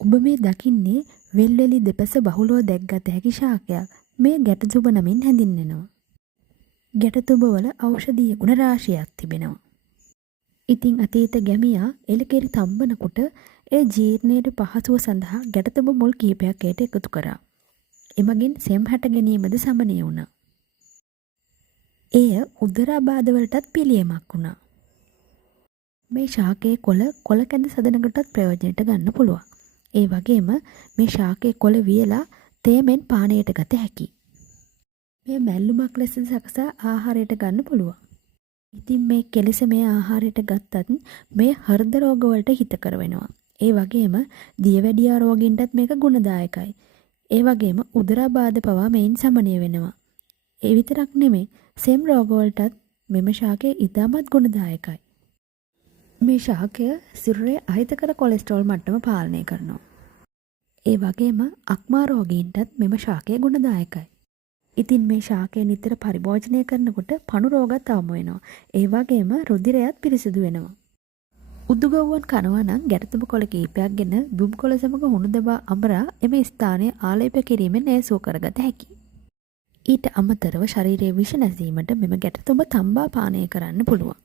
ඔබ මේ දකින්නේ වෙල්වැලි දෙපස බහුලව දැක්ගත හැකි ශාකයක්. මේ ගැටතුඹ නමින් හැඳින්වෙනවා. ගැටතුඹවල ඖෂධීය ගුණ රාශියක් තිබෙනවා. ඉතින් අතීත ගැමියා එළකිරි තම්බනකොට ඒ ජීර්ණයට පහසුව සඳහා ගැටතුඹ මුල් කිහිපයක් එයට එකතු කරා. එමගින් සෙම් හැට ගැනීමද සමනය වුණා. එය උදරාබාධවලටත් පිළියමක් වුණා. මේ ශාකයේ කොළ කැඳ සදනකටත් ප්‍රයෝජනයට ගන්න පුළුවන්. ඒ වගේම මේ ශාකයේ කොළ වියලා තේමෙන් පානයට ගත හැකියි. මේ මැල්ලුමක් ලෙස සකසා ආහාරයට ගන්න පුළුවන්. ඉතින් මේ කෙලෙස මේ ආහාරයට ගත්තත් මේ හෘද රෝග වලට හිතකර වෙනවා. ඒ වගේම දියවැඩියා රෝගීන්ටත් මේක ගුණදායකයි. ඒ වගේම උදරාබාධ පවා මේන් සමනය වෙනවා. ඒ විතරක් නෙමෙයි සෙම් රෝග වලටත් මෙම ශාකය ඉතාමත් ගුණදායකයි. මේ ශාකය සිරුරේ අහිතකර කොලෙස්ටරෝල් මට්ටම පාලනය කරනවා. ඒ වගේම අක්මා රෝගීන්ටත් මෙම ශාකය ගුණදායකයි. ඉතින් මේ ශාකය නිතර පරිභෝජනය කරනකොට පණු රෝගත් අවම වෙනවා. ඒ වගේම රුධිරයත් පිරිසිදු වෙනවා. උද්දුගව්වන් කනවා නම් ගැටතුඹ කොළ කීපයක් ගෙන දුම් කොළ සමග හුණු දබා අමරා එම ස්ථානයේ ආලේප කිරීමෙන් එය සුව කරගත හැකියි. ඊට අමතරව ශරීරයේ විෂ නැසීමට මෙම ගැටතුඹ තම්බා පානය කරන්න පුළුවන්.